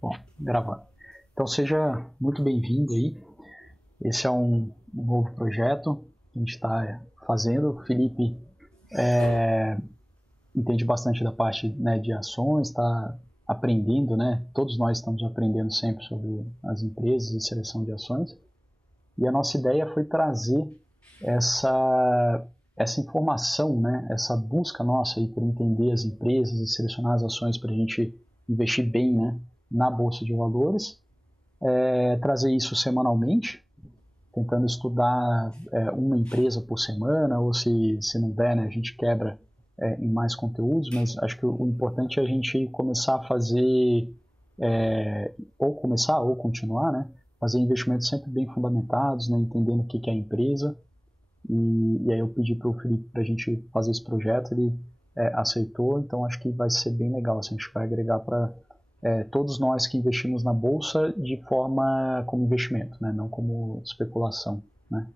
Bom, gravando. Então seja muito bem-vindo aí. Esse é um novo projeto que a gente está fazendo. O Felipe entende bastante da parte, né, de ações, está aprendendo, né? Todos nós estamos aprendendo sempre sobre as empresas e seleção de ações. E a nossa ideia foi trazer essa informação, né? Essa busca nossa aí por entender as empresas e selecionar as ações para a gente investir bem, né, na Bolsa de Valores. Trazer isso semanalmente, tentando estudar uma empresa por semana, ou se não der, né, a gente quebra em mais conteúdos, mas acho que o importante é a gente começar a fazer, ou começar ou continuar, né, fazer investimentos sempre bem fundamentados, né, entendendo o que é a empresa, e aí eu pedi para o Felipe para a gente fazer esse projeto, ele aceitou, então acho que vai ser bem legal, assim, a gente vai agregar para todos nós que investimos na bolsa de forma como investimento, né? Não como especulação, né?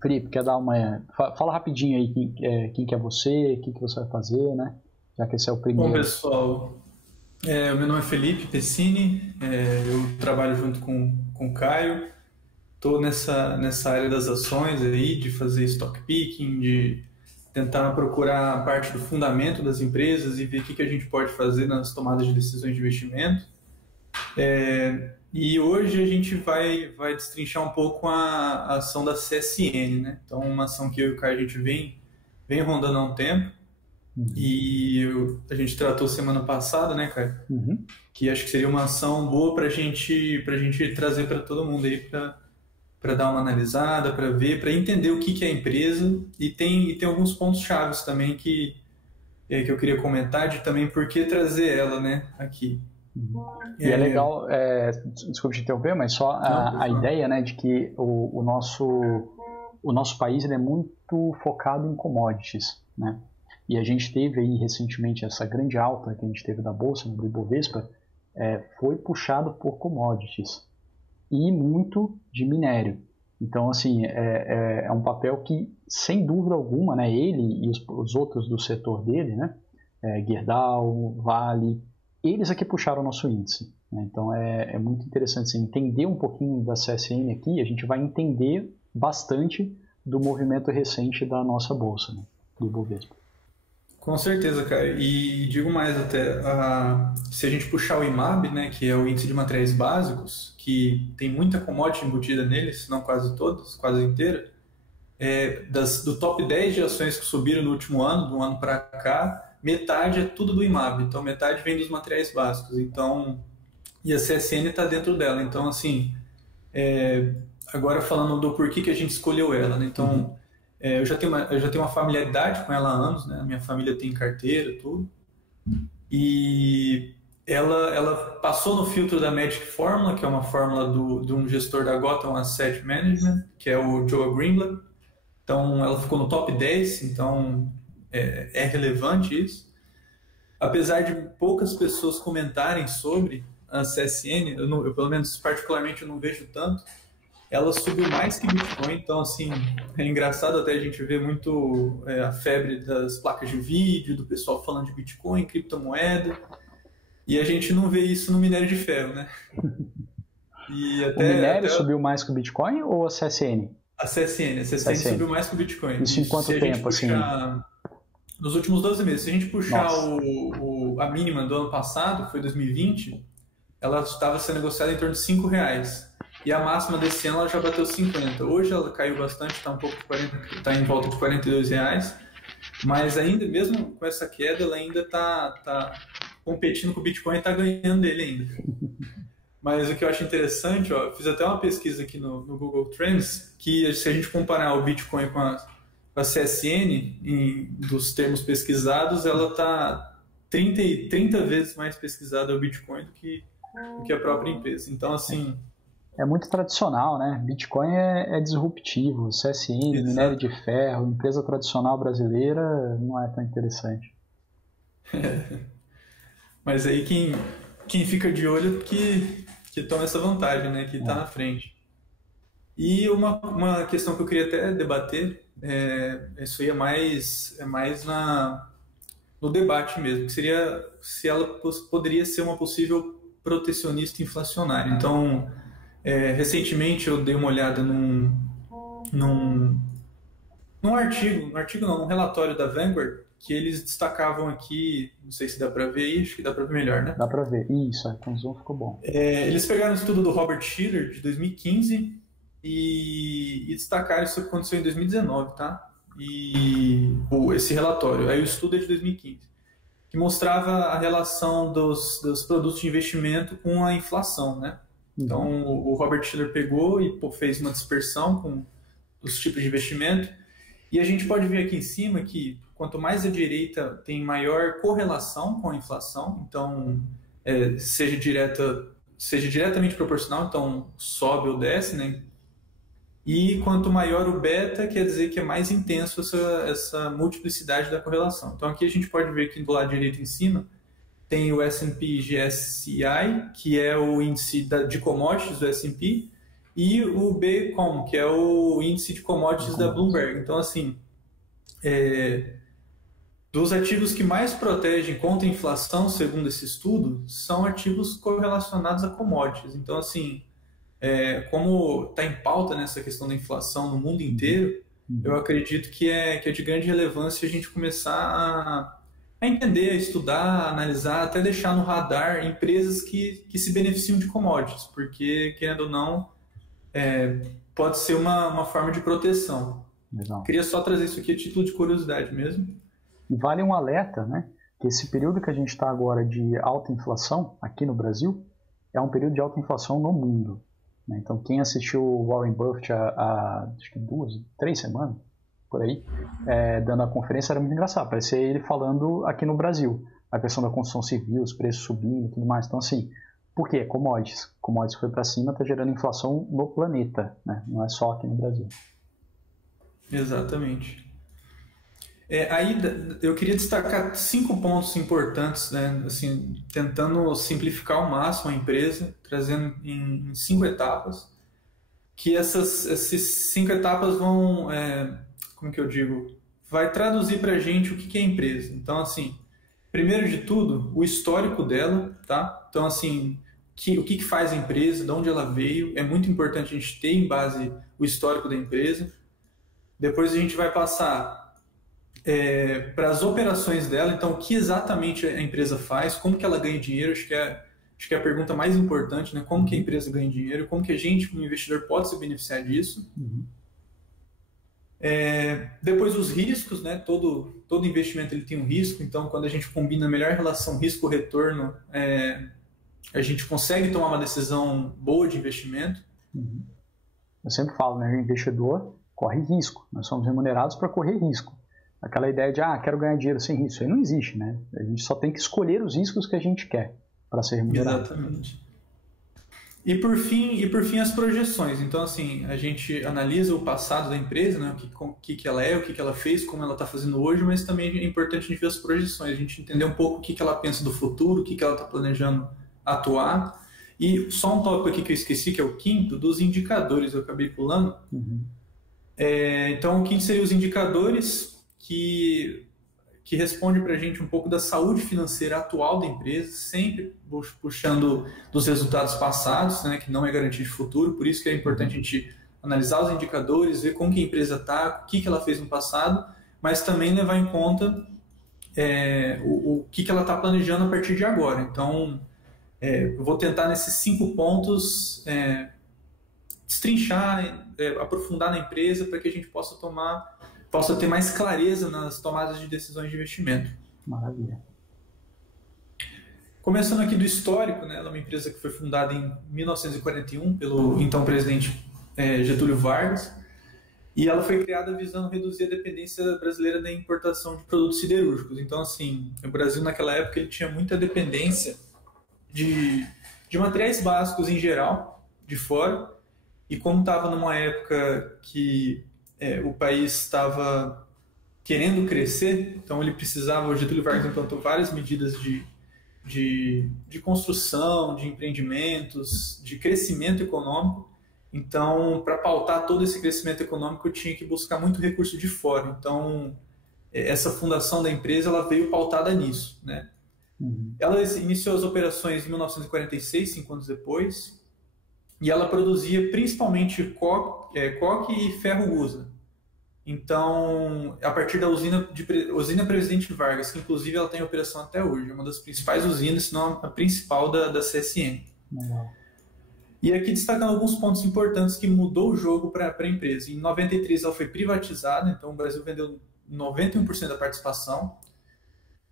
Felipe, quer dar uma... Fala rapidinho aí quem que é você, o que você vai fazer, né? Já que esse é o Bom, primeiro. pessoal, o meu nome é Felipe Pessini, eu trabalho junto com o Caio, estou nessa área das ações aí, de fazer stock picking, de tentar procurar a parte do fundamento das empresas e ver o que a gente pode fazer nas tomadas de decisões de investimento. E hoje a gente vai destrinchar um pouco a ação da CSN, né? Então, uma ação que eu e o Caio a gente vem rondando há um tempo. Uhum. A gente tratou semana passada, né, cara? Uhum. Que acho que seria uma ação boa para gente trazer para todo mundo aí, para dar uma analisada, para ver, para entender o que é a empresa. E tem alguns pontos chaves também que eu queria comentar de também por que trazer ela, né, aqui. Uhum. E é É, legal, desculpe te interromper, mas só não, por a favor. ideia, né, de que o nosso país ele é muito focado em commodities, né? E a gente teve aí recentemente essa grande alta que a gente teve da Bolsa, do Ibovespa, foi puxado por commodities e muito de minério. Então, assim, é um papel que, sem dúvida alguma, né, ele e os outros do setor dele, né, Gerdau, Vale, eles aqui puxaram o nosso índice. Né? Então, é muito interessante assim, entender um pouquinho da CSN aqui, a gente vai entender bastante do movimento recente da nossa bolsa, né, do Ibovespa. Com certeza, cara. E digo mais até, se a gente puxar o IMAB, né, que é o índice de materiais básicos, que tem muita commodity embutida nele, se não quase todas, quase inteira, do top 10 de ações que subiram no último ano, do ano para cá, metade é tudo do IMAB. Então, metade vem dos materiais básicos. Então, e a CSN está dentro dela. Então, assim, agora falando do porquê que a gente escolheu ela, né? Uhum. Então, eu já tenho uma familiaridade com ela há anos, né? A minha família tem carteira, tudo. E ela passou no filtro da Magic Formula, que é uma fórmula de um gestor da Gotham Asset Management, que é o Joe Greenblatt. Então, ela ficou no top 10, então é relevante isso. Apesar de poucas pessoas comentarem sobre a CSN, eu pelo menos particularmente eu não vejo tanto, ela subiu mais que Bitcoin, então assim, é engraçado até a gente ver muito a febre das placas de vídeo, do pessoal falando de Bitcoin, criptomoeda, e a gente não vê isso no minério de ferro, né? E O até minério subiu mais que o Bitcoin ou a CSN? a CSN CSN. subiu mais que o Bitcoin. Isso E em quanto se a gente tempo, assim? puxar nos últimos 12 meses, se a gente puxar Nossa. a mínima do ano passado, que foi 2020, ela estava sendo negociada em torno de R$ 5. E a máxima desse ano ela já bateu 50. Hoje ela caiu bastante, está um pouco de 40, está em volta de R$ 42. Mas ainda, mesmo com essa queda, ela ainda está competindo com o Bitcoin e está ganhando dele ainda. Mas o que eu acho interessante, ó, eu fiz até uma pesquisa aqui no Google Trends, que se a gente comparar o Bitcoin com a CSN, dos termos pesquisados, ela está 30 vezes mais pesquisada o Bitcoin do que a própria empresa. Então, assim, É muito tradicional, né? Bitcoin é disruptivo, CSN, minério de exato. ferro, empresa tradicional brasileira não é tão interessante. Mas aí quem fica de olho que toma essa vantagem, né? Que está É. na frente. E uma questão que eu queria até debater, isso aí é mais no debate mesmo, que seria se ela poderia ser uma possível protecionista inflacionário. Então, recentemente eu dei uma olhada num, num relatório da Vanguard, que eles destacavam aqui, não sei se dá para ver aí, acho que dá para ver melhor, né? Dá para ver. Isso, a zoom ficou bom. Eles pegaram o estudo do Robert Shiller, de 2015, e destacaram isso que aconteceu em 2019, tá? Esse relatório, aí o estudo é de 2015, que mostrava a relação dos produtos de investimento com a inflação, né? Então, o Robert Shiller pegou e fez uma dispersão com os tipos de investimento, e a gente pode ver aqui em cima que quanto mais à direita tem maior correlação com a inflação, então seja diretamente proporcional, então sobe ou desce, né? E quanto maior o beta, quer dizer que é mais intenso essa multiplicidade da correlação. Então aqui a gente pode ver que do lado direito em cima tem o S&P GSCI, que é o índice de commodities do S&P, e o BCOM, que é o índice de commodities da Bloomberg. Então, assim, dos ativos que mais protegem contra a inflação, segundo esse estudo, são ativos correlacionados a commodities. Então, assim, como está em pauta nessa questão da inflação no mundo inteiro, eu acredito que é de grande relevância a gente começar a entender, a estudar, a analisar, até deixar no radar empresas que se beneficiam de commodities, porque, querendo ou não, pode ser uma forma de proteção. Legal. Queria só trazer isso aqui a título de curiosidade mesmo. E vale um alerta, né, que esse período que a gente está agora de alta inflação aqui no Brasil é um período de alta inflação no mundo. Né? Então, quem assistiu o Warren Buffett há acho que 3 semanas, por aí, dando a conferência, era muito engraçado. Parecia ele falando aqui no Brasil, a questão da construção civil, os preços subindo e tudo mais. Então, assim, por quê? Commodities. Commodities foi para cima, está gerando inflação no planeta, né? Não é só aqui no Brasil. Exatamente. Aí eu queria destacar 5 pontos importantes, né? Assim, tentando simplificar ao máximo a empresa, trazendo em 5 etapas, que essas 5 etapas vão, como que eu digo, vai traduzir para a gente o que é a empresa. Então, assim, primeiro de tudo, o histórico dela, tá? Então, assim, o que faz a empresa, de onde ela veio, é muito importante a gente ter em base o histórico da empresa. Depois a gente vai passar para as operações dela, então o que exatamente a empresa faz, como que ela ganha dinheiro, acho que é a pergunta mais importante, né? Como que a empresa ganha dinheiro, como que a gente, como investidor, pode se beneficiar disso. Depois os riscos, né? Todo investimento ele tem um risco, então quando a gente combina a melhor relação risco-retorno, a gente consegue tomar uma decisão boa de investimento. Eu sempre falo, né? O investidor corre risco, nós somos remunerados para correr risco. Aquela ideia de, quero ganhar dinheiro sem risco, isso aí não existe, né? A gente só tem que escolher os riscos que a gente quer para ser remunerado. Exatamente. E por fim as projeções. Então, assim, a gente analisa o passado da empresa, né? O que ela é, o que ela fez, como ela está fazendo hoje, mas também é importante a gente ver as projeções, a gente entender um pouco o que ela pensa do futuro, o que ela está planejando atuar. E só um tópico aqui que eu esqueci, que é o quinto, dos indicadores, eu acabei pulando. Então, o quinto seria os indicadores que responde para a gente um pouco da saúde financeira atual da empresa, sempre puxando dos resultados passados, né, que não é garantia de futuro, por isso que é importante a gente analisar os indicadores, ver como que a empresa está, o que ela fez no passado, mas também levar em conta o que ela está planejando a partir de agora. Então, eu vou tentar nesses 5 pontos destrinchar, aprofundar na empresa para que a gente possa ter mais clareza nas tomadas de decisões de investimento. Maravilha. Começando aqui do histórico, né, ela é uma empresa que foi fundada em 1941 pelo então presidente Getúlio Vargas, e ela foi criada visando reduzir a dependência brasileira da importação de produtos siderúrgicos. Então, assim, o Brasil naquela época ele tinha muita dependência de materiais básicos em geral, de fora, e como estava numa época que o país estava querendo crescer, então ele precisava, o Getúlio Vargas implantou várias medidas de construção, de empreendimentos, de crescimento econômico. Então, para pautar todo esse crescimento econômico, eu tinha que buscar muito recurso de fora. Então, essa fundação da empresa ela veio pautada nisso, né? Uhum. Ela iniciou as operações em 1946, 5 anos depois, e ela produzia principalmente coque e ferro-gusa. Então, a partir da usina Presidente Vargas, que inclusive ela tem operação até hoje, é uma das principais usinas, se não a principal da CSN. Legal. E aqui destacando alguns pontos importantes que mudou o jogo para a empresa. Em 93 ela foi privatizada, então o Brasil vendeu 91% da participação.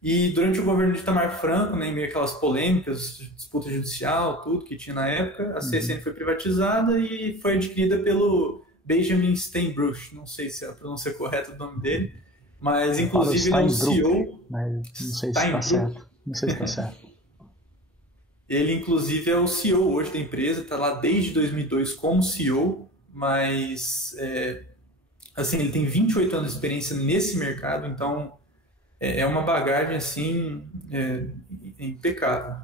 E durante o governo de Itamar Franco, né, em meio àquelas polêmicas, disputa judicial, tudo que tinha na época, a CSN foi privatizada e foi adquirida pelo Benjamin Steinbruch, não sei se é a pronúncia correta do nome dele, mas inclusive ele é o CEO. Mas não sei se está certo. Não sei se está certo. Ele inclusive é o CEO hoje da empresa, está lá desde 2002 como CEO, mas assim, ele tem 28 anos de experiência nesse mercado, então é uma bagagem assim impecável.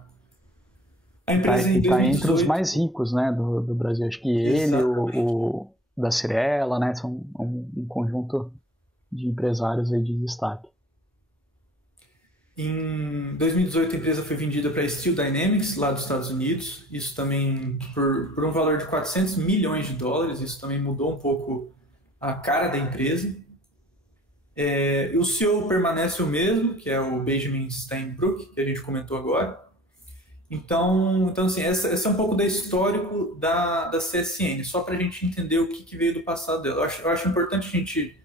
A empresa em 2018... Está entre os mais ricos, né, do Brasil. Acho que ele, o da Cirela, né, são um conjunto de empresários aí de destaque. Em 2018 a empresa foi vendida para a Steel Dynamics, lá dos Estados Unidos. Isso também por um valor de 400 milhões de dólares. Isso também mudou um pouco a cara da empresa. O CEO permanece o mesmo, que é o Benjamin Steinbruch, que a gente comentou agora. Então assim, esse é um pouco do histórico da CSN, só para a gente entender o que veio do passado dela. Eu acho importante a gente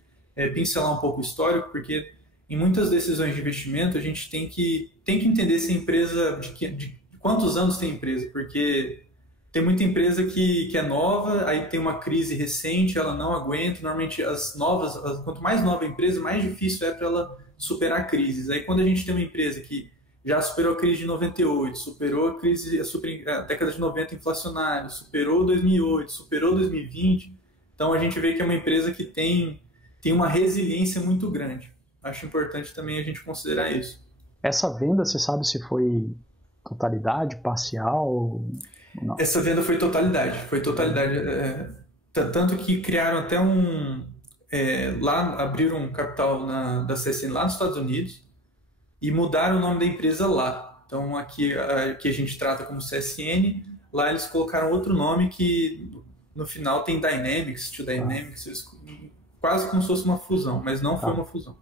pincelar um pouco o histórico, porque em muitas decisões de investimento a gente tem que entender se a empresa, de quantos anos tem a empresa, porque tem muita empresa que é nova, aí tem uma crise recente, ela não aguenta. Normalmente quanto mais nova a empresa, mais difícil é para ela superar crises. Aí quando a gente tem uma empresa que já superou a crise de 98, superou a década de 90 inflacionária, superou 2008, superou 2020, então a gente vê que é uma empresa que tem uma resiliência muito grande. Acho importante também a gente considerar isso. Essa venda, você sabe se foi totalidade, parcial? Não. Essa venda foi totalidade. Tanto que criaram até lá abriram um capital da CSN lá nos Estados Unidos e mudaram o nome da empresa lá. Então aqui a gente trata como CSN, lá eles colocaram outro nome que no final tem Dynamics, Steel Dynamics, quase como se fosse uma fusão, mas não foi uma fusão.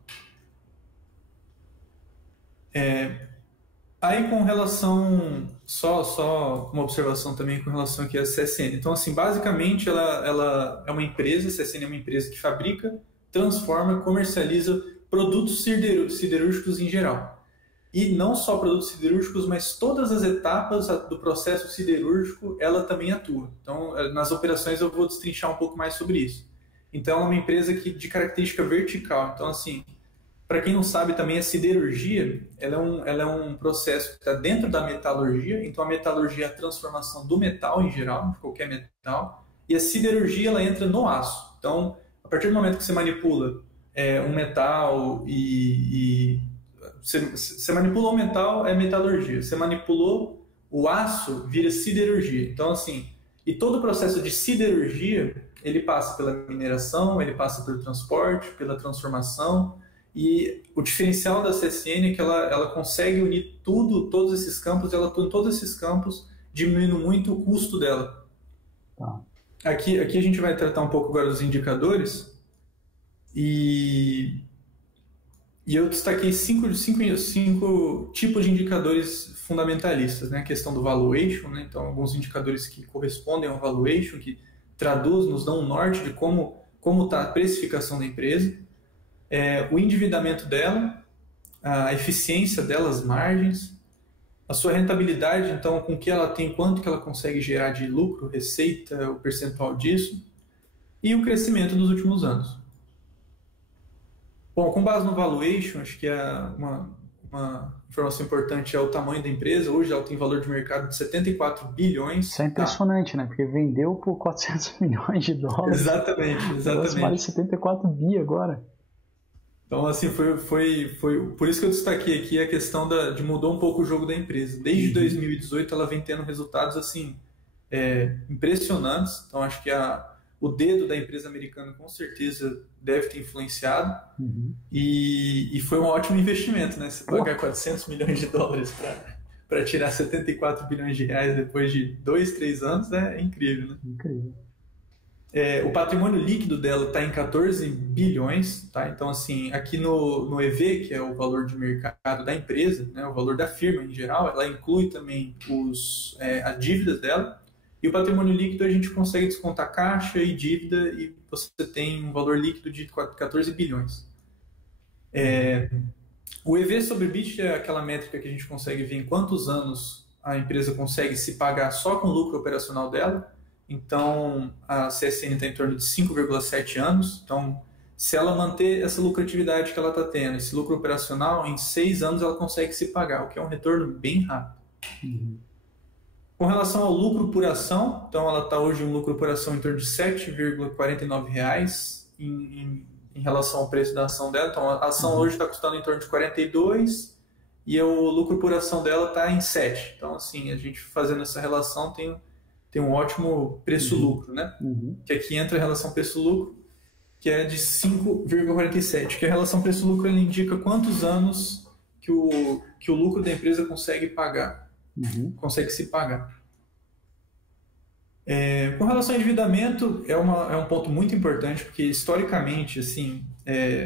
Aí com relação, só uma observação também com relação aqui à CSN. Então assim, basicamente ela é uma empresa, a CSN é uma empresa que fabrica, transforma, comercializa produtos siderúrgicos em geral. E não só produtos siderúrgicos, mas todas as etapas do processo siderúrgico ela também atua. Então nas operações eu vou destrinchar um pouco mais sobre isso. Então ela é uma empresa de característica vertical. Então assim, para quem não sabe também, a siderurgia ela é um processo que está dentro da metalurgia. Então a metalurgia é a transformação do metal em geral, de qualquer metal, e a siderurgia ela entra no aço. Então a partir do momento que você manipula um metal você manipulou o metal, é metalurgia. Você manipulou o aço, vira siderurgia. Então assim, e todo o processo de siderurgia ele passa pela mineração, ele passa pelo transporte, pela transformação. E o diferencial da CSN é que ela consegue unir todos esses campos, ela atua em todos esses campos, diminuindo muito o custo dela. Tá. Aqui a gente vai tratar um pouco agora dos indicadores, e eu destaquei cinco tipos de indicadores fundamentalistas, né? A questão do valuation, né? Então alguns indicadores que correspondem ao valuation, que nos dão um norte de como está a precificação da empresa. O endividamento dela, a eficiência dela, as margens, a sua rentabilidade, então com que ela tem, quanto que ela consegue gerar de lucro, receita, o percentual disso, e o crescimento dos últimos anos. Bom, com base no valuation, acho que uma informação importante é o tamanho da empresa. Hoje ela tem valor de mercado de 74 bilhões. Isso é impressionante, né? Porque vendeu por 400 milhões de dólares. Exatamente. Vale 74 bi agora. Então, assim, foi por isso que eu destaquei aqui a questão de mudou um pouco o jogo da empresa. Desde 2018 ela vem tendo resultados assim impressionantes. Então, acho que o dedo da empresa americana com certeza deve ter influenciado. E foi um ótimo investimento, né? Você pagar 400 milhões de dólares para tirar 74 bilhões de reais depois de 2, 3 anos é incrível, né? Incrível. O patrimônio líquido dela está em 14 bilhões, tá? Então, assim, aqui no EV, que é o valor de mercado da empresa, né, o valor da firma em geral, ela inclui também as dívidas dela. E o patrimônio líquido a gente consegue descontar caixa e dívida e você tem um valor líquido de 14 bilhões. O EV sobre EBITDA é aquela métrica que a gente consegue ver em quantos anos a empresa consegue se pagar só com o lucro operacional dela. Então, a CSN está em torno de 5,7 anos. Então, se ela manter essa lucratividade que ela está tendo, esse lucro operacional, em 6 anos ela consegue se pagar, o que é um retorno bem rápido. Com relação ao lucro por ação, então ela está hoje um lucro por ação em torno de R$ 7,49 em relação ao preço da ação dela. Então, a ação hoje está custando em torno de 42 e o lucro por ação dela está em 7. Então, assim, a gente fazendo essa relação tem um ótimo preço-lucro, né? Que aqui entra a relação preço-lucro, que é de 5,47, que a relação preço-lucro ela indica quantos anos que o lucro da empresa consegue pagar, consegue se pagar. Com relação ao endividamento, é um ponto muito importante, porque historicamente, assim,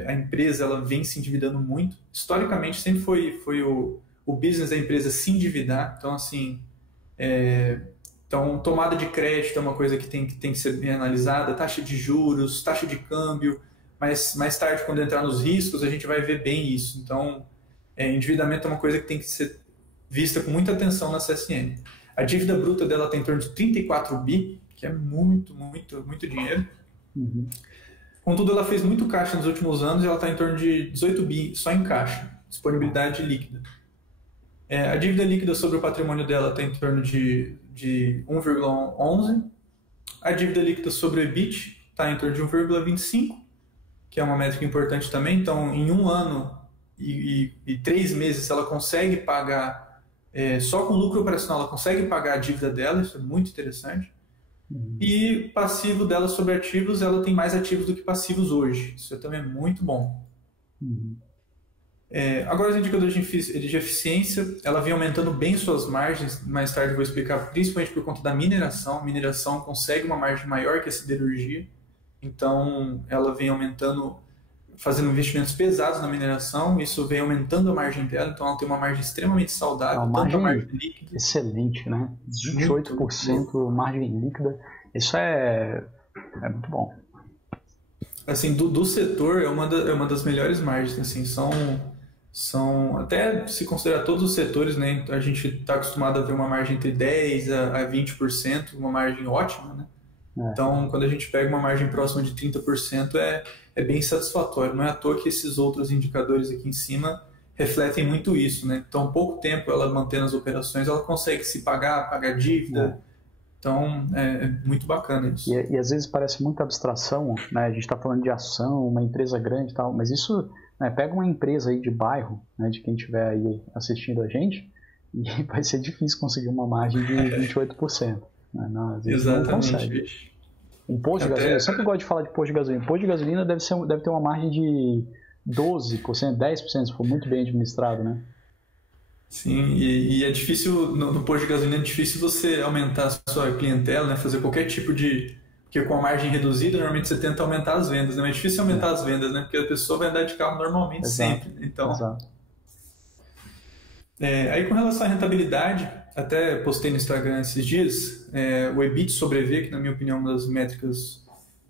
a empresa ela vem se endividando muito. Historicamente, sempre foi o business da empresa se endividar. Então, assim, tomada de crédito é uma coisa que tem que ser bem analisada, taxa de juros, taxa de câmbio, mas mais tarde, quando entrar nos riscos, a gente vai ver bem isso. Então, endividamento é uma coisa que tem que ser vista com muita atenção na CSN. A dívida bruta dela tem em torno de 34 bi, que é muito, muito, muito dinheiro. Contudo, ela fez muito caixa nos últimos anos e ela está em torno de 18 bi só em caixa, disponibilidade líquida. A dívida líquida sobre o patrimônio dela está em torno de 1,11. A dívida líquida sobre o EBIT está em torno de 1,25, que é uma métrica importante também. Então, em um ano e 3 meses, ela consegue pagar, só com lucro operacional, ela consegue pagar a dívida dela, isso é muito interessante. E passivo dela sobre ativos, ela tem mais ativos do que passivos hoje. Isso também é muito bom. Agora, os indicadores de eficiência, ela vem aumentando bem suas margens. Mais tarde eu vou explicar, principalmente por conta da mineração. A mineração consegue uma margem maior que a siderurgia. Então, ela vem aumentando, fazendo investimentos pesados na mineração. Isso vem aumentando a margem dela. Então, ela tem uma margem extremamente saudável. Uma margem líquida excelente, né? 28% margem líquida. Isso é muito bom. Assim, do setor, é uma das melhores margens. Assim, são até se considerar todos os setores, né? A gente está acostumado a ver uma margem entre 10% a 20%, uma margem ótima, né? Então, quando a gente pega uma margem próxima de 30%, é bem satisfatório. Não é à toa que esses outros indicadores aqui em cima refletem muito isso, né? Então, pouco tempo ela mantendo as operações, ela consegue se pagar dívida. Então, é muito bacana isso. E às vezes parece muita abstração, né? A gente está falando de ação, uma empresa grande e tal, mas isso, né, pega uma empresa aí de bairro, né, de quem estiver aí assistindo a gente, e vai ser difícil conseguir uma margem de 28%. Né? Não, às vezes não consegue. Um posto de gasolina, eu sempre gosto de falar de posto de gasolina. Posto de gasolina deve ter uma margem de 12%, 10%, se for muito bem administrado, né? Sim, e é difícil, no posto de gasolina é difícil você aumentar a sua clientela, né? Fazer qualquer tipo de... Porque com a margem reduzida, normalmente você tenta aumentar as vendas, né? Mas é difícil aumentar as vendas, né? Porque a pessoa vai andar de carro normalmente. Exato. Sempre. Então, exato. Aí com relação à rentabilidade, até postei no Instagram esses dias, o EBIT sobre EV, que na minha opinião é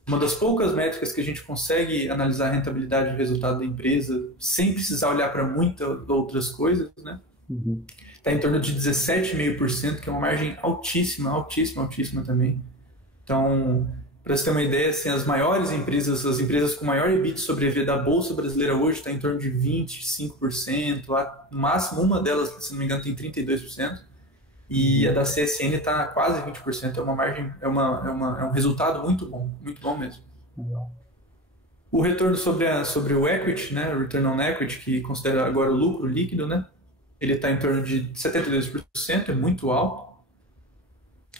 uma das poucas métricas que a gente consegue analisar a rentabilidade e o resultado da empresa sem precisar olhar para muitas outras coisas, né? Está em torno de 17,5%, que é uma margem altíssima, altíssima, altíssima também. Então, para você ter uma ideia, assim, as empresas com maior EBIT sobre EV da Bolsa Brasileira hoje está em torno de 25%, no máximo uma delas, se não me engano, tem 32%, e a da CSN está quase 20%, é uma margem, é um resultado muito bom mesmo. O retorno sobre o equity, né, o return on equity, que considera agora o lucro líquido, né, ele está em torno de 72%, é muito alto.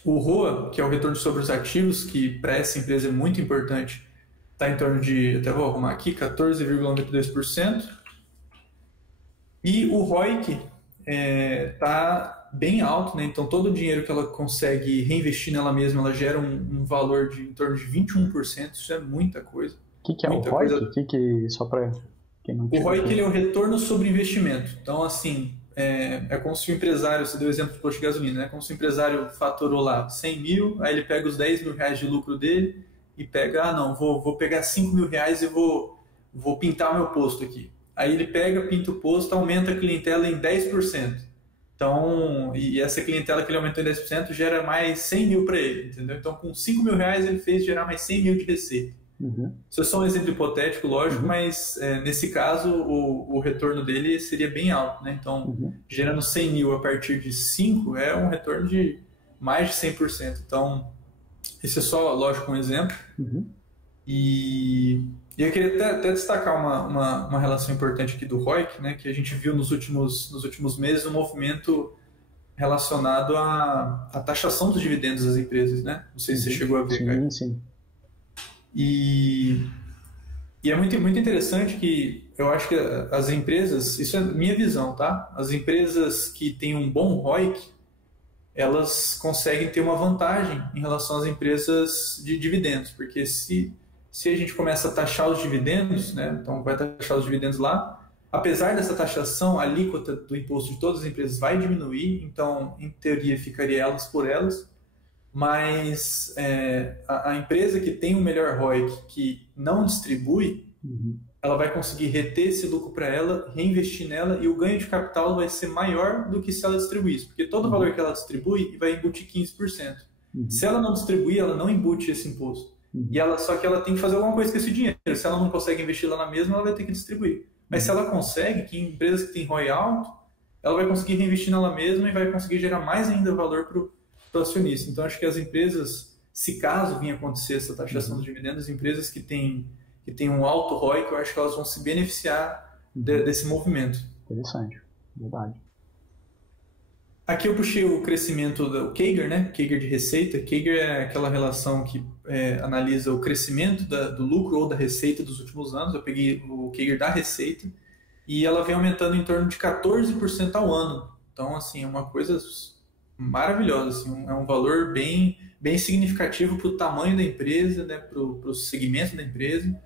O ROA, que é o retorno sobre os ativos, que para essa empresa é muito importante, está em torno de, até vou arrumar aqui, 14,92%. E o ROIC está bem alto, né? Então todo o dinheiro que ela consegue reinvestir nela mesma, ela gera um valor de em torno de 21%. Isso é muita coisa. O que é o Muita ROIC? coisa. Só para quem não O tiver ROIC aqui. ele é o retorno sobre investimento. Então, assim, é como se o empresário, você deu o exemplo do posto de gasolina, né? Como se o empresário faturou lá 100 mil, aí ele pega os 10 mil reais de lucro dele e pega, não, vou pegar 5 mil reais e vou pintar o meu posto aqui. Aí ele pega, pinta o posto, aumenta a clientela em 10%. Então, e essa clientela que ele aumentou em 10% gera mais 100 mil para ele, entendeu? Então, com 5 mil reais ele fez gerar mais 100 mil de receita. Uhum. Isso é só um exemplo hipotético, lógico, mas nesse caso o retorno dele seria bem alto, né? Então, gerando 100 mil a partir de 5 é um retorno de mais de 100%. Então, esse é só, lógico, um exemplo. E eu queria até destacar uma relação importante aqui do ROIC, né? Que a gente viu nos últimos meses um movimento relacionado à taxação dos dividendos das empresas, né? Não sei se você chegou a ver, Caio. Sim. E é muito interessante que eu acho que as empresas, isso é minha visão, tá? As empresas que têm um bom ROIC, elas conseguem ter uma vantagem em relação às empresas de dividendos, porque se a gente começa a taxar os dividendos, né? Então vai taxar os dividendos lá, apesar dessa taxação, a alíquota do imposto de todas as empresas vai diminuir, então em teoria ficaria elas por elas. Mas a empresa que tem um melhor ROIC, que não distribui, ela vai conseguir reter esse lucro para ela, reinvestir nela e o ganho de capital vai ser maior do que se ela distribuísse, porque todo o valor que ela distribui vai embutir 15%. Se ela não distribuir, ela não embute esse imposto. Só que ela tem que fazer alguma coisa com esse dinheiro. Se ela não consegue investir lá na mesma, ela vai ter que distribuir. Mas se ela consegue, que empresas que têm ROI alto, ela vai conseguir reinvestir nela mesma e vai conseguir gerar mais ainda valor para o acionista. Então, acho que as empresas, se caso vinha acontecer essa taxação dos dividendos, as empresas que têm um alto ROIC, eu acho que elas vão se beneficiar desse movimento. Interessante, verdade. Aqui eu puxei o crescimento do CAGR, né? CAGR de receita. CAGR é aquela relação que analisa o crescimento do lucro ou da receita dos últimos anos. Eu peguei o CAGR da receita e ela vem aumentando em torno de 14% ao ano. Então, assim, é uma coisa maravilhosa, assim, é um valor bem significativo para o tamanho da empresa, né, para o segmento da empresa.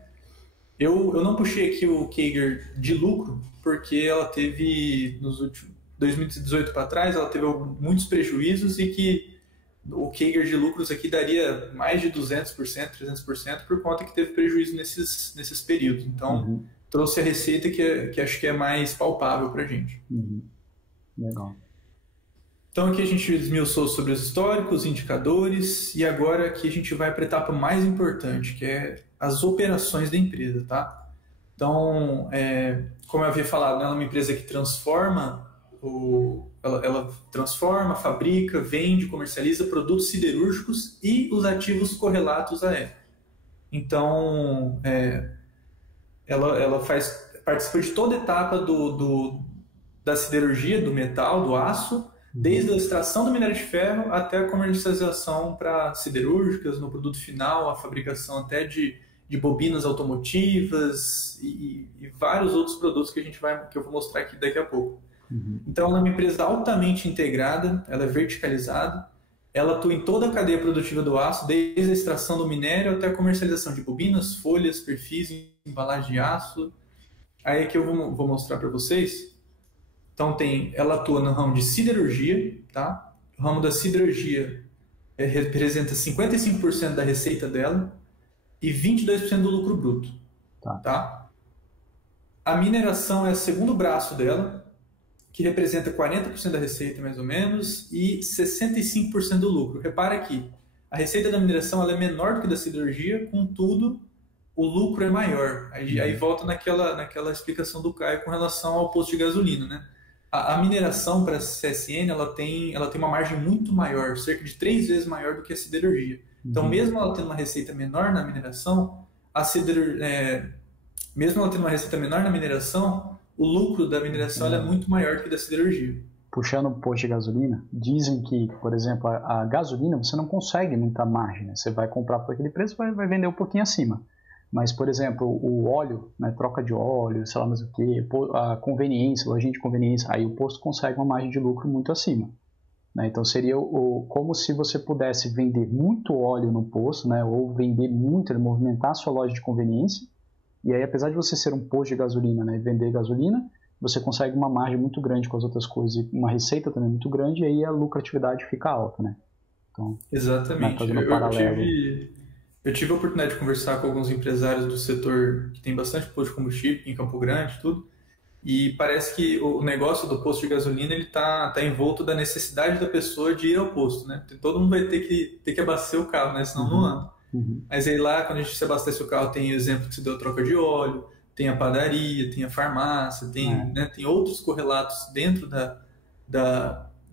Eu não puxei aqui o CAGR de lucro, porque ela teve, nos últimos 2018 para trás, ela teve muitos prejuízos e que o CAGR de lucros aqui daria mais de 200%, 300%, por conta que teve prejuízo nesses períodos. Então, trouxe a receita que acho que é mais palpável para a gente. Legal. Então aqui a gente esmiuçou sobre os históricos, indicadores, e agora aqui a gente vai para a etapa mais importante, que é as operações da empresa, tá? Então, como eu havia falado, ela é uma empresa que transforma, ela transforma, fabrica, vende, comercializa produtos siderúrgicos e os ativos correlatos a ela. Então, ela participa de toda a etapa da siderurgia, do metal, do aço, desde a extração do minério de ferro até a comercialização para siderúrgicas, no produto final, a fabricação até de bobinas automotivas e vários outros produtos que eu vou mostrar aqui daqui a pouco. Então, ela é uma empresa altamente integrada, ela é verticalizada, ela atua em toda a cadeia produtiva do aço, desde a extração do minério até a comercialização de bobinas, folhas, perfis, embalagem de aço. Aí aqui eu vou mostrar para vocês. Então, ela atua no ramo de siderurgia, tá? O ramo da siderurgia representa 55% da receita dela e 22% do lucro bruto. Tá? A mineração é o segundo braço dela, que representa 40% da receita, mais ou menos, e 65% do lucro. Repara que a receita da mineração ela é menor do que da siderurgia, contudo, o lucro é maior. Aí volta naquela explicação do Caio com relação ao posto de gasolina, né? A mineração para a CSN ela tem uma margem muito maior, cerca de 3 vezes maior do que a siderurgia. Então, mesmo ela tendo uma receita menor na mineração, o lucro da mineração ela é muito maior que da siderurgia. puxando o posto de gasolina, dizem que, por exemplo, a gasolina você não consegue muita margem, né? Você vai comprar por aquele preço, vai vender um pouquinho acima. Mas, por exemplo, o óleo, né, troca de óleo, sei lá mais o que, a conveniência, lojinha de conveniência, aí o posto consegue uma margem de lucro muito acima. Né? Então seria como se você pudesse vender muito óleo no posto, né, ou vender muito, movimentar a sua loja de conveniência, e aí apesar de você ser um posto de gasolina, né, e vender gasolina, você consegue uma margem muito grande com as outras coisas, e uma receita também muito grande, e aí a lucratividade fica alta. Né? Então, Exatamente. fazendo um paralelo. Eu tive a oportunidade de conversar com alguns empresários do setor que tem bastante posto de combustível em Campo Grande, tudo, e parece que o negócio do posto de gasolina ele tá envolto da necessidade da pessoa de ir ao posto, né? Todo mundo vai ter que abastecer o carro, né? Senão não anda. Mas aí lá, quando a gente se abastece o carro, tem exemplo que se deu troca de óleo, tem a padaria, tem a farmácia, tem outros correlatos dentro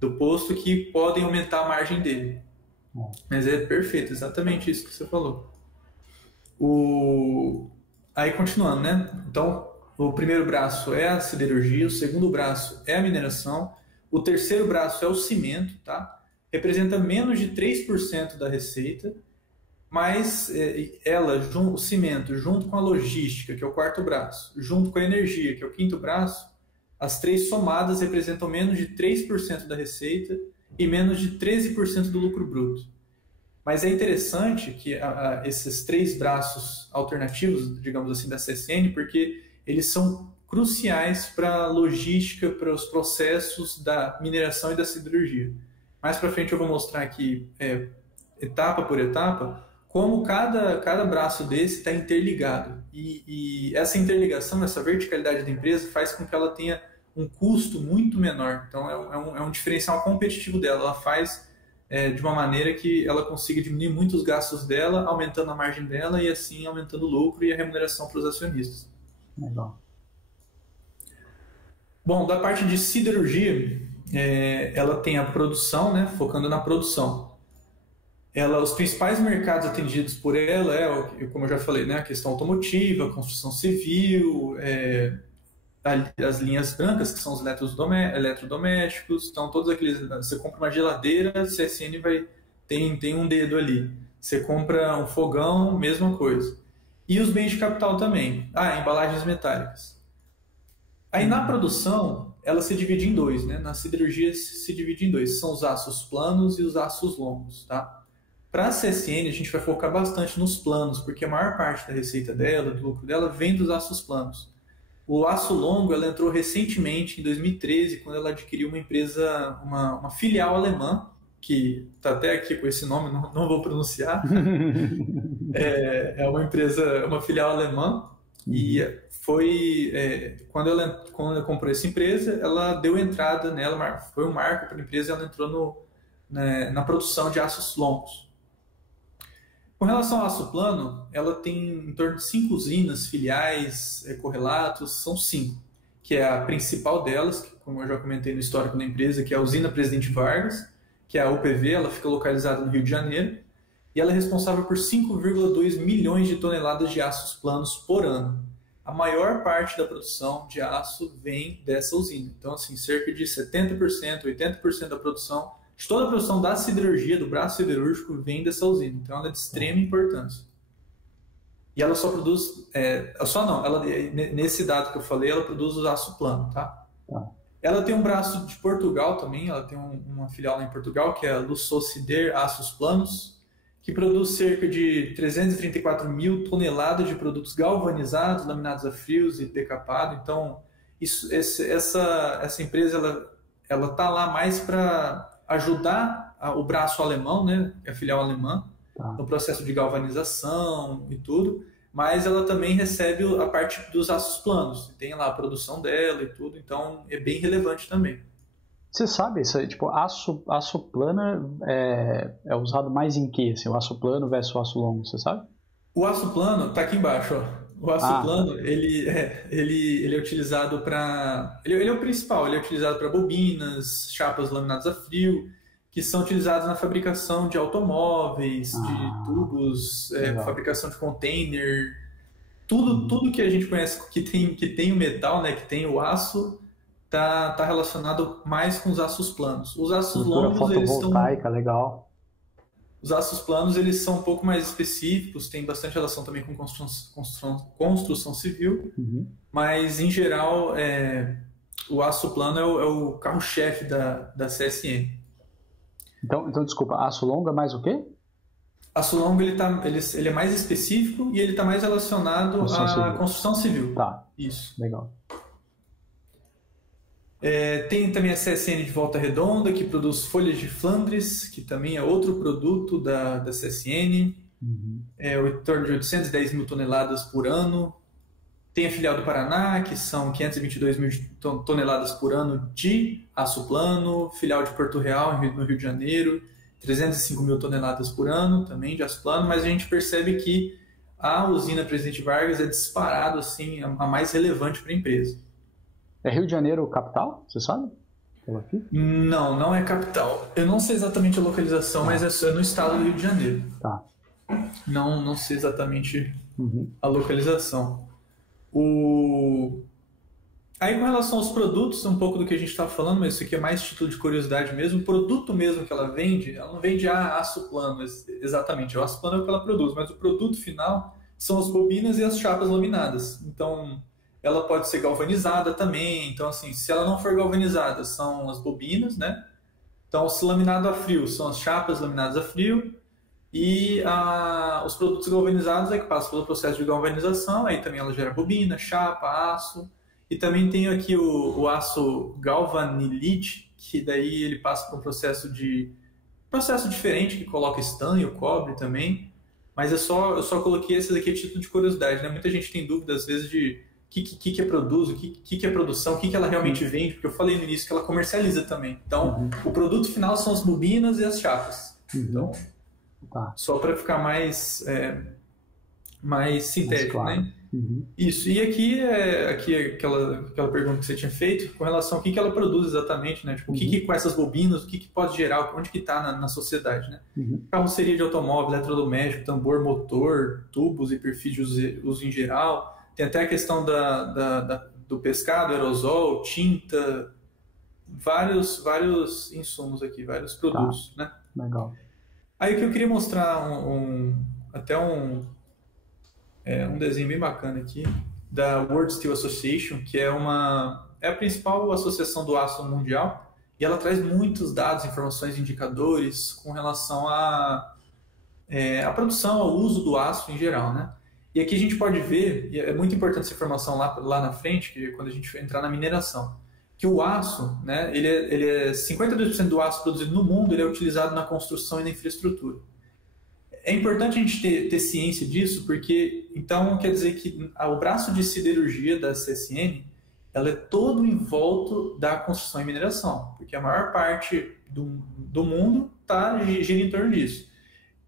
do posto que podem aumentar a margem dele. Mas é perfeito, exatamente isso que você falou. Aí continuando, né? Então, o primeiro braço é a siderurgia, o segundo braço é a mineração, o terceiro braço é o cimento, tá? Representa menos de 3% da receita, mas o cimento, junto com a logística, que é o quarto braço, junto com a energia, que é o quinto braço, as três somadas representam menos de 3% da receita e menos de 13% do lucro bruto. Mas é interessante que esses três braços alternativos, digamos assim, da CSN, porque eles são cruciais para a logística, para os processos da mineração e da siderurgia. Mais para frente eu vou mostrar aqui, etapa por etapa, como cada braço desse está interligado. E essa interligação, essa verticalidade da empresa faz com que ela tenha um custo muito menor. Então é um diferencial competitivo dela. Ela faz de uma maneira que ela consiga diminuir muito os gastos dela, aumentando a margem dela e assim aumentando o lucro e a remuneração para os acionistas. Legal. Bom, da parte de siderurgia, ela tem a produção, né, focando na produção. Os principais mercados atendidos por ela como eu já falei, né, a questão automotiva, a construção civil, as linhas brancas, que são os eletrodomésticos, então todos aqueles. Você compra uma geladeira, CSN tem um dedo ali. Você compra um fogão, mesma coisa. E os bens de capital também. Embalagens metálicas. Aí na produção, ela se divide em dois, né? Na siderurgia se divide em dois. São os aços planos e os aços longos, tá? Para a CSN, a gente vai focar bastante nos planos, porque a maior parte da receita dela, do lucro dela, vem dos aços planos. O aço longo, ela entrou recentemente, em 2013, quando ela adquiriu uma empresa, uma filial alemã, que está até aqui com esse nome, não vou pronunciar. É uma filial alemã, e quando ela comprou essa empresa, ela deu entrada nela, foi um marco para a empresa, ela entrou na produção de aços longos. Com relação ao aço plano, ela tem em torno de 5 usinas, filiais, correlatos, são 5, que é a principal delas, que, como eu já comentei no histórico da empresa, que é a usina Presidente Vargas, que é a UPV, ela fica localizada no Rio de Janeiro, e ela é responsável por 5,2 milhões de toneladas de aços planos por ano. A maior parte da produção de aço vem dessa usina. Então, assim, cerca de 70%, 80% da produção, de toda a produção da siderurgia, do braço siderúrgico, vem dessa usina. Então, ela é de extrema importância. E ela só produz... nesse dado que eu falei, ela produz o aço plano, tá? Ela tem um braço de Portugal também, ela tem uma filial lá em Portugal, que é a Lusocider Aços Planos, que produz cerca de 334 mil toneladas de produtos galvanizados, laminados a frios e decapado. Então, essa empresa ela está lá mais para ajudar o braço alemão, né, a filial alemã, no processo de galvanização e tudo, mas ela também recebe a parte dos aços planos, tem lá a produção dela e tudo, então é bem relevante também. Você sabe, tipo, aço plano é usado mais em quê? Assim, o aço plano versus o aço longo, você sabe? O aço plano está aqui embaixo, ó. O aço plano, ele é utilizado para... Ele é o principal, ele é utilizado para bobinas, chapas laminadas a frio, que são utilizadas na fabricação de automóveis, de tubos, fabricação de container, tudo que a gente conhece que tem o metal, né, que tem o aço, tá relacionado mais com os aços planos. Os aços Estrutura longos, eles estão... fotovoltaica, legal. Os aços planos, eles são um pouco mais específicos, tem bastante relação também com construção civil, mas, em geral, o aço plano é o carro-chefe da CSN. Então, desculpa, aço longo é mais o quê? Aço longo ele é mais específico e ele está mais relacionado à construção civil. Tá. Isso. Legal. Tem também a CSN de Volta Redonda, que produz folhas de Flandres, que também é outro produto da CSN. Em torno de 810 mil toneladas por ano. Tem a filial do Paraná, que são 522 mil toneladas por ano de aço plano. Filial de Porto Real, no Rio de Janeiro, 305 mil toneladas por ano também de aço plano. Mas a gente percebe que a usina Presidente Vargas é disparado assim, a mais relevante para a empresa. É Rio de Janeiro capital, você sabe? Não é capital. Eu não sei exatamente a localização, mas é no estado do Rio de Janeiro. Tá. Não sei exatamente a localização. Aí, com relação aos produtos, um pouco do que a gente estava falando, mas isso aqui é mais título de curiosidade mesmo. O produto mesmo que ela não vende aço plano, exatamente. O aço plano é o que ela produz, mas o produto final são as bobinas e as chapas laminadas. Então, ela pode ser galvanizada também. Então, assim, se ela não for galvanizada, são as bobinas, né? Então, se laminado a frio, são as chapas laminadas a frio. E os produtos galvanizados é que passam pelo processo de galvanização. Aí também ela gera bobina, chapa, aço. E também tem aqui o aço galvanilite, que daí ele passa por um processo diferente, que coloca estanho, cobre também. Mas eu só coloquei esse daqui a título de curiosidade, né? Muita gente tem dúvida, às vezes, de o que é produto, o que é produção, o que ela realmente vende, porque eu falei no início que ela comercializa também. Então, o produto final são as bobinas e as chapas. Então, só para ficar mais sintético, claro, né? Isso. E aqui aquela pergunta que você tinha feito com relação ao que ela produz exatamente, né? Tipo, o que com essas bobinas, o que pode gerar, onde que está na sociedade, né? Carroceria de automóvel, eletrodoméstico, tambor, motor, tubos e perfis de uso em geral. Tem até a questão do pescado, aerosol, tinta, vários insumos aqui, vários produtos, né? Legal. Aí o que eu queria mostrar até um desenho bem bacana aqui da World Steel Association, que é a principal associação do aço mundial, e ela traz muitos dados, informações, indicadores com relação à produção, ao uso do aço em geral, né? E aqui a gente pode ver, e é muito importante essa informação lá na frente, que quando a gente entrar na mineração, que o aço, né, ele é 52% do aço produzido no mundo, ele é utilizado na construção e na infraestrutura. É importante a gente ter ciência disso, porque então quer dizer que o braço de siderurgia da CSN, ela é todo em volta da construção e mineração, porque a maior parte do mundo gira em torno disso.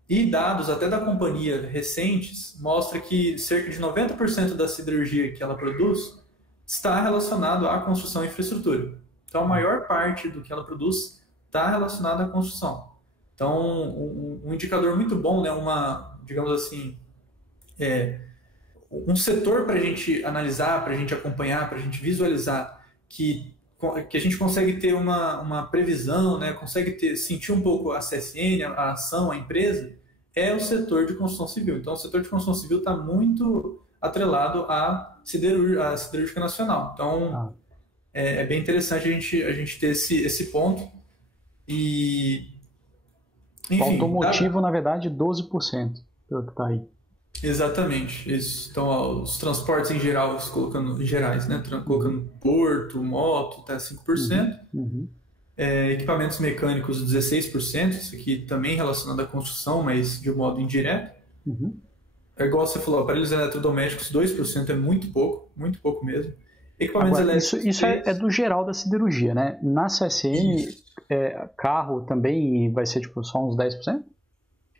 E dados até da companhia recentes mostram que cerca de 90% da siderurgia que ela produz está relacionado à construção e infraestrutura. Então, a maior parte do que ela produz está relacionada à construção. Então, um indicador muito bom, né, digamos assim, um setor para a gente analisar, para a gente acompanhar, para a gente visualizar que a gente consegue ter uma previsão, né, consegue sentir um pouco a CSN, a ação, a empresa, é o setor de construção civil. Então, o setor de construção civil está muito atrelado à siderúrgica nacional. Então, é bem interessante a gente ter esse ponto. E, enfim, o automotivo, na verdade, 12%, pelo que está aí. Exatamente, isso. Então, os transportes em geral, colocando em gerais, né? Colocando porto, moto, até 5%. Equipamentos mecânicos, 16%. Isso aqui também relacionado à construção, mas de modo indireto. É igual você falou, aparelhos eletrodomésticos, 2% é muito pouco mesmo. Equipamentos elétricos... Isso é do geral da siderurgia, né? Na CSN, carro também vai ser tipo, só uns 10%?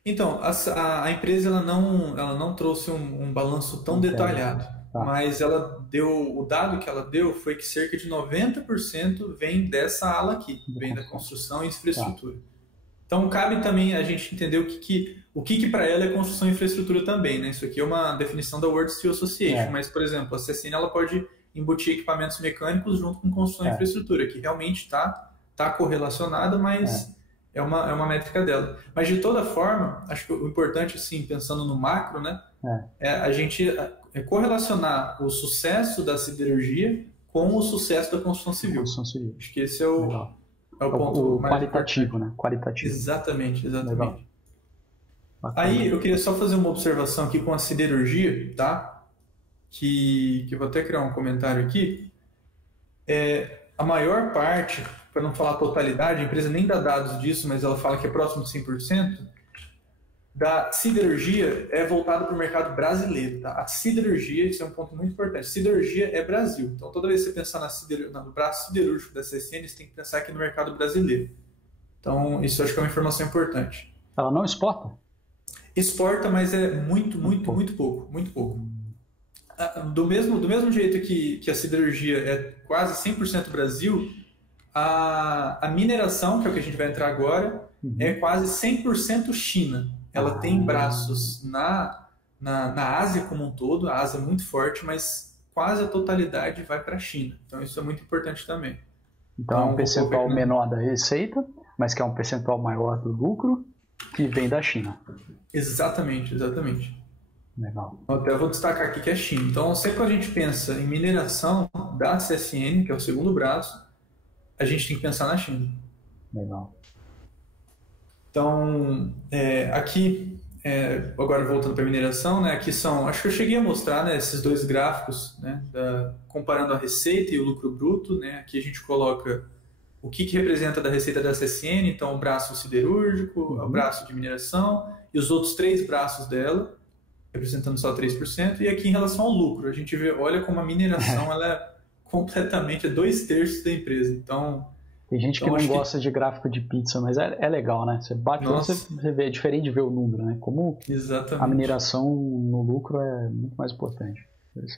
Então, a empresa ela não trouxe um balanço tão detalhado, mas o dado que ela deu foi que cerca de 90% vem dessa ala aqui, vem da construção e infraestrutura. Então, cabe também a gente entender o que para ela é construção e infraestrutura também, né? Isso aqui é uma definição da World Steel Association, mas, por exemplo, a CSN ela pode embutir equipamentos mecânicos junto com construção de infraestrutura, que realmente está correlacionado, mas é uma métrica dela. Mas, de toda forma, acho que o importante, assim, pensando no macro, né, é a gente correlacionar o sucesso da siderurgia com o sucesso da construção civil. Acho que esse é o ponto mais qualitativo, né? Qualitativo. Exatamente. Aí eu queria só fazer uma observação aqui com a siderurgia, tá? Que eu vou até criar um comentário aqui. A maior parte, para não falar totalidade, a empresa nem dá dados disso, mas ela fala que é próximo de 100%, da siderurgia é voltada para o mercado brasileiro. Tá? A siderurgia, isso é um ponto muito importante. Siderurgia é Brasil. Então, toda vez que você pensar no braço siderúrgico da CSN, você tem que pensar aqui no mercado brasileiro. Então, isso eu acho que é uma informação importante. Ela não exporta? Exporta, mas é muito pouco. Do mesmo jeito que a siderurgia é quase 100% Brasil, a mineração, que é o que a gente vai entrar agora, é quase 100% China. Ela tem braços na Ásia como um todo, a Ásia é muito forte, mas quase a totalidade vai para a China. Então isso é muito importante também. Então é um percentual menor da receita, mas que é um percentual maior do lucro, que vem da China. Exatamente. Legal. Até vou destacar aqui que é China. Então sempre que a gente pensa em mineração da CSN, que é o segundo braço, a gente tem que pensar na China. Legal. Então, aqui, agora voltando para a mineração, né, aqui são, acho que eu cheguei a mostrar, né, esses dois gráficos, né, comparando a receita e o lucro bruto, né, aqui a gente coloca o que representa da receita da CSN, então o braço siderúrgico, o braço de mineração e os outros 3 braços dela, representando só 3%, e aqui em relação ao lucro, a gente olha como a mineração ela é completamente 2/3 da empresa, então... Tem gente que não gosta de gráfico de pizza, mas é legal, né? Você bate lá, você vê, é diferente de ver o número, né? Como a mineração no lucro é muito mais importante.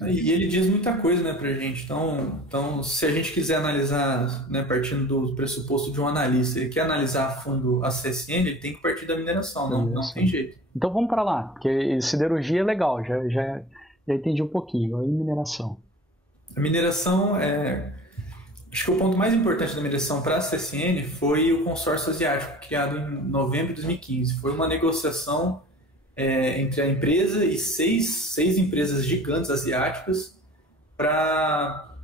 E ele diz muita coisa, né, pra gente. Então, se a gente quiser analisar, né, partindo do pressuposto de um analista, ele quer analisar a fundo a CSN, ele tem que partir da mineração, não tem jeito. Então vamos para lá, porque siderurgia é legal, já entendi um pouquinho. E mineração? A mineração acho que o ponto mais importante da mineração para a CSN foi o consórcio asiático, criado em novembro de 2015. Foi uma negociação entre a empresa e seis empresas gigantes asiáticas para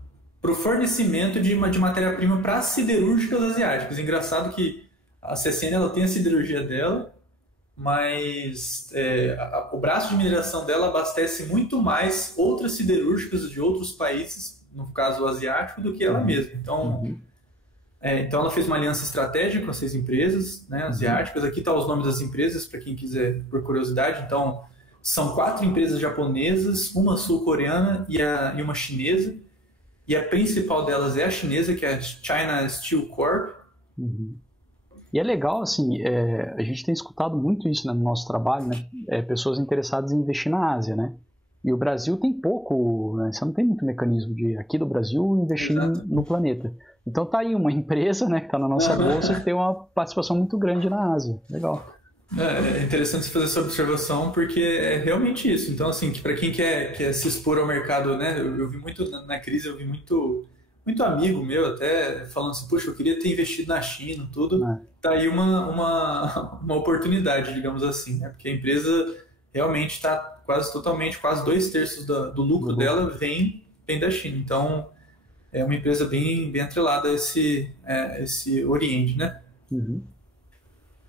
o fornecimento de matéria-prima para as siderúrgicas asiáticas. Engraçado que a CSN ela tem a siderurgia dela, mas o braço de mineração dela abastece muito mais outras siderúrgicas de outros países, no caso o asiático, do que ela mesma. Então, então ela fez uma aliança estratégica com as 6 empresas, né, asiáticas. Aqui estão os nomes das empresas, para quem quiser, por curiosidade. Então, são 4 empresas japonesas, uma sul-coreana e uma chinesa. E a principal delas é a chinesa, que é a China Steel Corp. E é legal, assim, a gente tem escutado muito isso, né, no nosso trabalho, né, pessoas interessadas em investir na Ásia, né? E o Brasil tem pouco, né? Você não tem muito mecanismo de, aqui do Brasil, investir no planeta. Então tá aí uma empresa, né, que está na nossa bolsa, que tem uma participação muito grande na Ásia. Legal. É interessante fazer essa observação, porque é realmente isso. Então, assim, para quem quer se expor ao mercado, né, eu vi muito na crise, eu vi muito amigo meu até falando assim, poxa, eu queria ter investido na China, tudo. Tá aí uma oportunidade, digamos assim, né? Porque a empresa realmente está quase 2/3 do lucro dela vem da China. Então, é uma empresa bem atrelada a esse Oriente, né?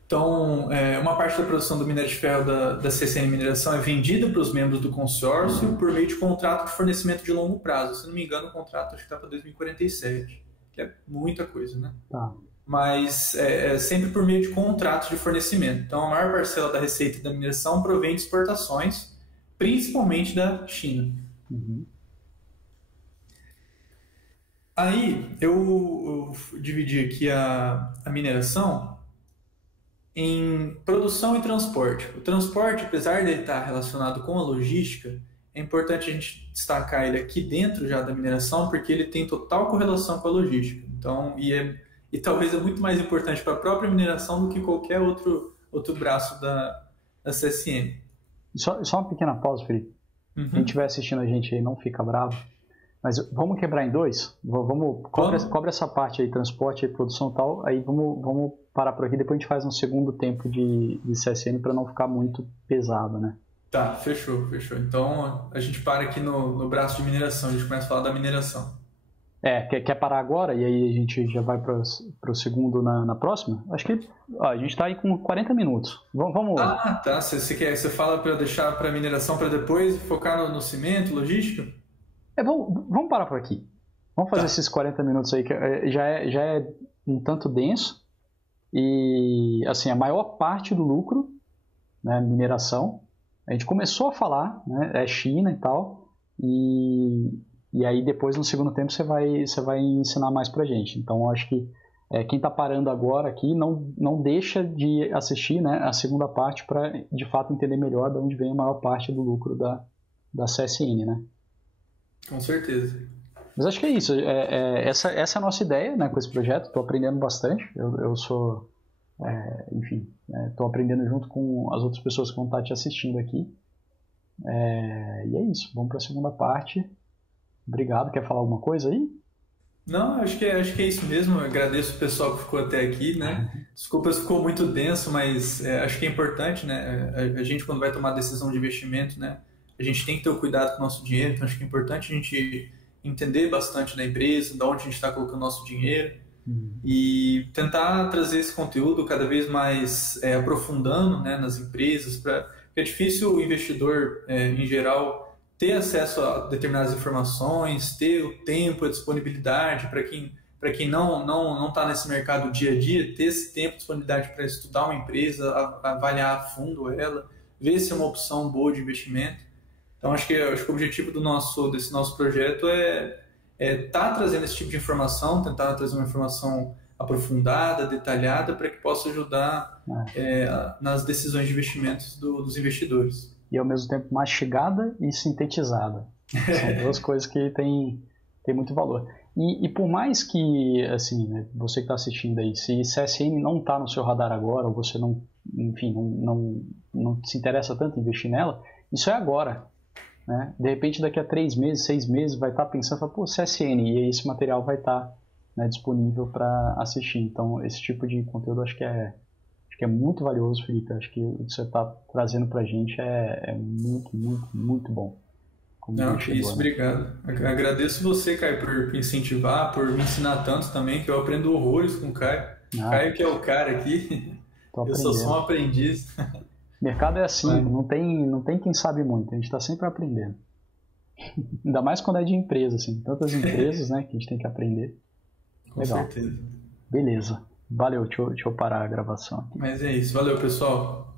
Então, uma parte da produção do minério de ferro da CSN Mineração é vendida para os membros do consórcio por meio de contrato de fornecimento de longo prazo. Se não me engano, o contrato acho que está para 2047, que é muita coisa, né? Mas é sempre por meio de contratos de fornecimento. Então, a maior parcela da receita da mineração provém de exportações, principalmente da China. Aí, eu dividi aqui a mineração em produção e transporte. O transporte, apesar de ele estar relacionado com a logística, é importante a gente destacar ele aqui dentro já da mineração, porque ele tem total correlação com a logística. Então, e talvez é muito mais importante para a própria mineração do que qualquer outro braço da CSN. Só uma pequena pausa, Felipe. Quem estiver assistindo a gente aí, não fica bravo. Mas vamos quebrar em dois? Cobre essa parte aí, transporte e produção e tal, aí vamos parar por aqui, depois a gente faz um segundo tempo de CSN para não ficar muito pesado, né? Tá, fechou. Então a gente para aqui no braço de mineração, a gente começa a falar da mineração. Quer parar agora e aí a gente já vai para o segundo na próxima? Acho que a gente está aí com 40 minutos. Vamos. Ah, tá. Você fala para eu deixar para mineração para depois focar no cimento, logística? Vamos parar por aqui. Vamos fazer esses 40 minutos aí, que já é um tanto denso. E, assim, a maior parte do lucro, né, mineração, a gente começou a falar, né, é China e tal, e aí depois no segundo tempo você vai ensinar mais pra gente. Então, acho que quem está parando agora aqui não deixa de assistir, né, a segunda parte para, de fato, entender melhor de onde vem a maior parte do lucro da CSN, né? Com certeza. Mas acho que é isso. Essa é a nossa ideia, né, com esse projeto. Estou aprendendo bastante. Eu sou, enfim, estou aprendendo junto com as outras pessoas que vão estar te assistindo aqui. E é isso. Vamos para a segunda parte. Obrigado. Quer falar alguma coisa aí? Não, acho que é isso mesmo. Eu agradeço o pessoal que ficou até aqui, né? Desculpa se ficou muito denso, mas acho que é importante, né? A gente, quando vai tomar decisão de investimento, né? A gente tem que ter o cuidado com o nosso dinheiro, então acho que é importante a gente entender bastante da empresa, de onde a gente está colocando o nosso dinheiro e tentar trazer esse conteúdo cada vez mais aprofundando, né, nas empresas, porque é difícil o investidor, em geral, ter acesso a determinadas informações, ter o tempo, a disponibilidade para quem não está nesse mercado dia a dia, ter esse tempo, disponibilidade para estudar uma empresa, avaliar a fundo ela, ver se é uma opção boa de investimento. Então, acho que o objetivo desse nosso projeto é estar trazendo esse tipo de informação, tentar trazer uma informação aprofundada, detalhada, para que possa ajudar nas decisões de investimentos dos investidores. E, ao mesmo tempo, mastigada e sintetizada. São duas coisas que têm muito valor. E por mais que, assim, né, você que está assistindo aí, se CSN não está no seu radar agora, ou você não se interessa tanto em investir nela, isso é agora. Né? De repente, daqui a 3 meses, 6 meses, vai estar pensando, pô, CSN, e aí esse material vai estar, né, disponível para assistir. Então, esse tipo de conteúdo acho que é muito valioso, Felipe. Acho que o que você está trazendo para a gente é muito, muito, muito bom. Não, que isso, obrigado. Agradeço você, Caio, por me incentivar, por me ensinar tanto também, que eu aprendo horrores com o Caio. Caio que é o cara aqui, eu sou só um aprendiz. O mercado é assim, não tem quem sabe muito, a gente está sempre aprendendo. Ainda mais quando é de empresa, assim, tantas empresas, né, que a gente tem que aprender. Com certeza. Beleza. Valeu, deixa eu parar a gravação aqui. Mas é isso, valeu, pessoal.